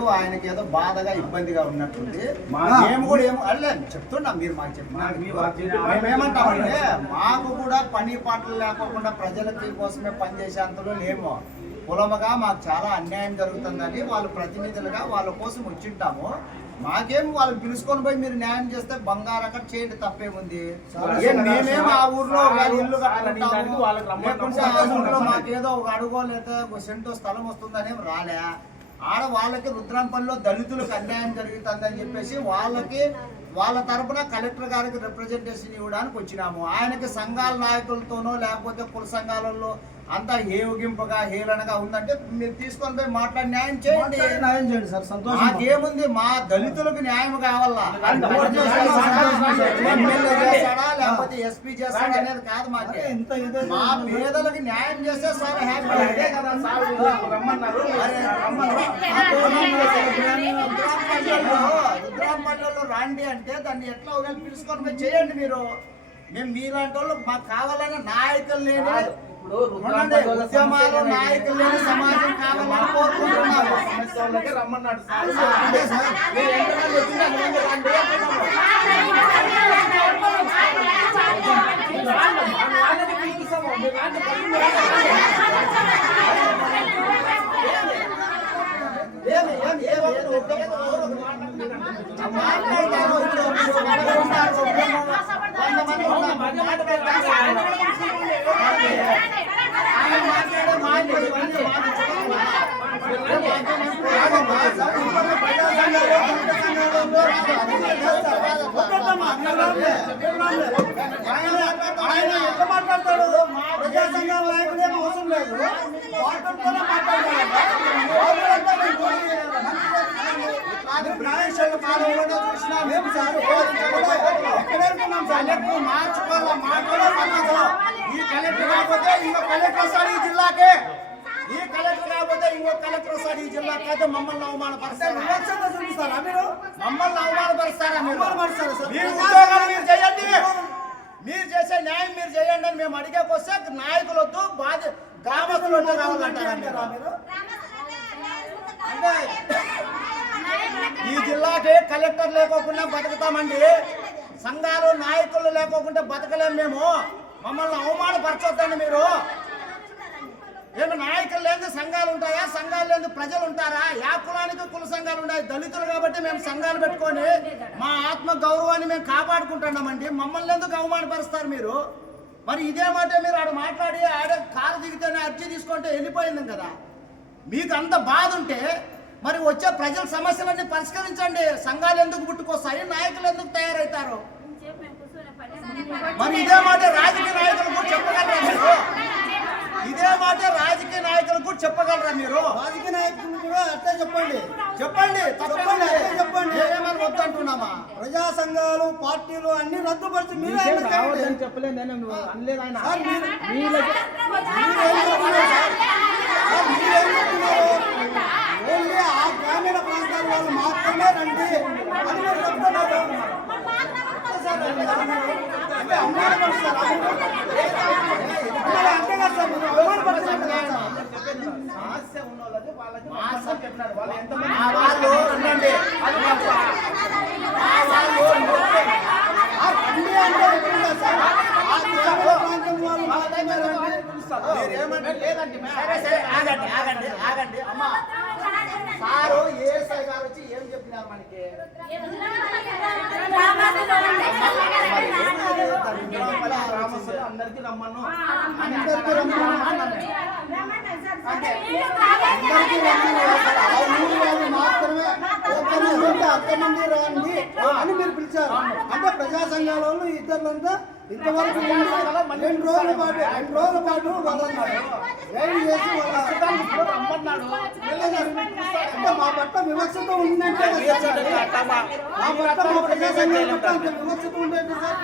లేదు, ఆయనకి ఏదో బాధగా ఇబ్బందిగా ఉన్నట్టుంది. మేము కూడా ఏమో అడలేదు చెప్తున్నాం, మీరు మాకు చెప్తున్నారు. మేమేమంటామంటే మాకు కూడా పని పాటలు లేకోకుండా ప్రజలకి కోసమే పనిచేసే అంతలో లేము. కులముగా మాకు చాలా అన్యాయం జరుగుతుందని వాళ్ళు ప్రతినిధులుగా వాళ్ళ కోసం వచ్చింటాము. మాకేం వాళ్ళు పిలుచుకొని పోయి మీరు న్యాయం చేస్తే బంగారు అక్కడ చేయండి, తప్పేముంది. మేమేమో ఆ ఊర్లో ఇల్లు కట్టుకుంటాము, లేకుంటే ఆ ఊర్లో మాకేదో ఒక అడుగో లేదా ఒక సెంటో స్థలం వస్తుందనేం రాలే. ఆడ వాళ్ళకి రుద్రాంపల్లిలో దళితులకు అన్యాయం జరుగుతుందని చెప్పేసి వాళ్ళ తరపున కలెక్టర్ గారికి రిప్రజెంటేషన్ ఇవ్వడానికి వచ్చినాము. ఆయనకి సంఘాల నాయకులతోనో లేకపోతే కుల సంఘాలలో అంతా హేవగింపుగా హేళనగా ఉందంటే మీరు తీసుకొని పోయి మాట్లాడి న్యాయం చేయండి సార్. సంతోషం. మాకేముంది, మా దళితులకు న్యాయం కావాలా, చేస్తాడా లేకపోతే ఎస్పీ చేస్తాడా అనేది కాదు. మా పేదలకు న్యాయం చేస్తే సార్ హ్యాపీ. రుద్రాంపల్లిలో రాండి అంటే దాన్ని ఎట్లా ఒకవేళ పిలుచుకొని పోయి చేయండి మీరు. మేము మీలాంటి వాళ్ళు మాకు కావాలని నాయకులు లేని ఉద్యమాలు నాయకులు లేని సమాజం కావాలని కోరుకుంటున్నాము. రమ్మన్నాడు ఆయన ఎట్లా మాట్లాడతాడు? ప్రజా సంఘాల నాయకులు ఏమో అవసరం లేదు, పార్టీలతోనే మాట్లాడతాడు. ఈ కలెక్టర్ కాకపోతే ఇంకో కలెక్టర్ వస్తాడు ఈ జిల్లాకే, ఈ కలెక్టర్ కాకపోతే ఇంకో కలెక్టర్ వస్తాడు ఈ జిల్లాకి. అయితే మమ్మల్ని అవమానపరుస్తారా? మమ్మల్ని అవమానపరుస్తారా? మీరు ఉద్యోగాలు మీరు చేయండి, మీరు చేసే న్యాయం మీరు చేయండి అని మేము అడిగేకి వస్తే నాయకులతో గ్రామస్తులు రావాలంటారా మీరు? అంటే ఈ జిల్లాకి కలెక్టర్ లేకోకుండా బతుకుతామండి, సంఘాలు నాయకులు లేకోకుండా బతకలేము మేము. మమ్మల్ని అవమానపరచొద్దండి మీరు. ఏమి నాయకులు లేదు సంఘాలు ఉంటాయా? సంఘాలు లేదు ప్రజలు ఉంటారా? యా కులానికి కుల సంఘాలు ఉన్నాయి. దళితులు కాబట్టి మేము సంఘాలు పెట్టుకొని మా ఆత్మ గౌరవాన్ని మేము కాపాడుకుంటున్నామండి. మమ్మల్ని ఎందుకు అవమానపరుస్తారు మీరు? మరి ఇదే మాట మీరు ఆడ మాట్లాడి ఆడ కారు దిగితేనే అర్జీ తీసుకుంటే వెళ్ళిపోయింది కదా. మీకు అంత బాధ ఉంటే మరి వచ్చే ప్రజల సమస్యలన్నీ పరిష్కరించండి. సంఘాలు ఎందుకు పుట్టుకొస్తాయి? నాయకులు ఎందుకు తయారవుతారు? మరి ఇదే మాట రాజకీయ నాయకులు కూడా చెప్పగలరా మీరు? ఇదే మాట రాజకీయ నాయకులు కూడా చెప్పగలరా మీరు? రాజకీయ నాయకులు కూడా అట్లా చెప్పండి, చెప్పండి, చెప్పండి. ఏమని వద్దంటున్నామా? ప్రజా సంఘాలు పార్టీలు అన్ని రద్దుపరిచి మీరే చెప్పలేదు అనలేదు ఆయన. ఓన్లీ ఆ గ్రామీణ ప్రాంతాల వాళ్ళు మాత్రమే రండి అని మీరు చెప్తున్నారు. అంటే అవమానపరుస్తారు అంతే కదా సార్, మీరు అవమానపరుస్తారు. సమస్య ఉన్న వాళ్ళకి చెప్పినారు వాళ్ళు ఎంతమంది ఆగండి అమ్మా. సారు ఏఎస్ఐ గారు వచ్చి ఏం చెప్పినారు మనకి? అందరికి రమ్మను అక్కడ నుండి రండి అని మీరు పిలిచారు. అంటే ప్రజా సంఘాల వాళ్ళు ఇద్దరులంతా ఇంతవరకు 2 రోజుల పాటు వాళ్ళని రైడ్ చేసి రమ్మన్నాడు. అంటే మా పట్ల వివక్షత ఉందంటే మా పట్ల మా ప్రజా సంఘాల పట్ల అంత వివక్షత ఉండేది సార్.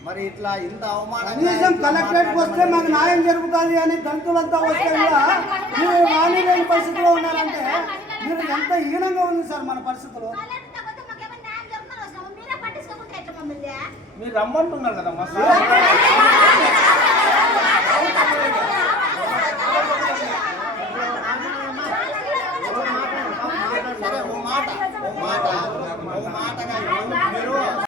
మరి ఇట్లా ఇంత అవమానం కనీసం కలెక్టరేట్కి వస్తే మాకు న్యాయం జరుగుతుంది అని దళితులంతా వస్తే కూడా మీరు రానిలేని పరిస్థితిలో ఉన్నారంటే మీరు ఎంత హీనంగా ఉంది సార్ మన పరిస్థితులు. మీరు రమ్మంటున్నారు కదా మా సార్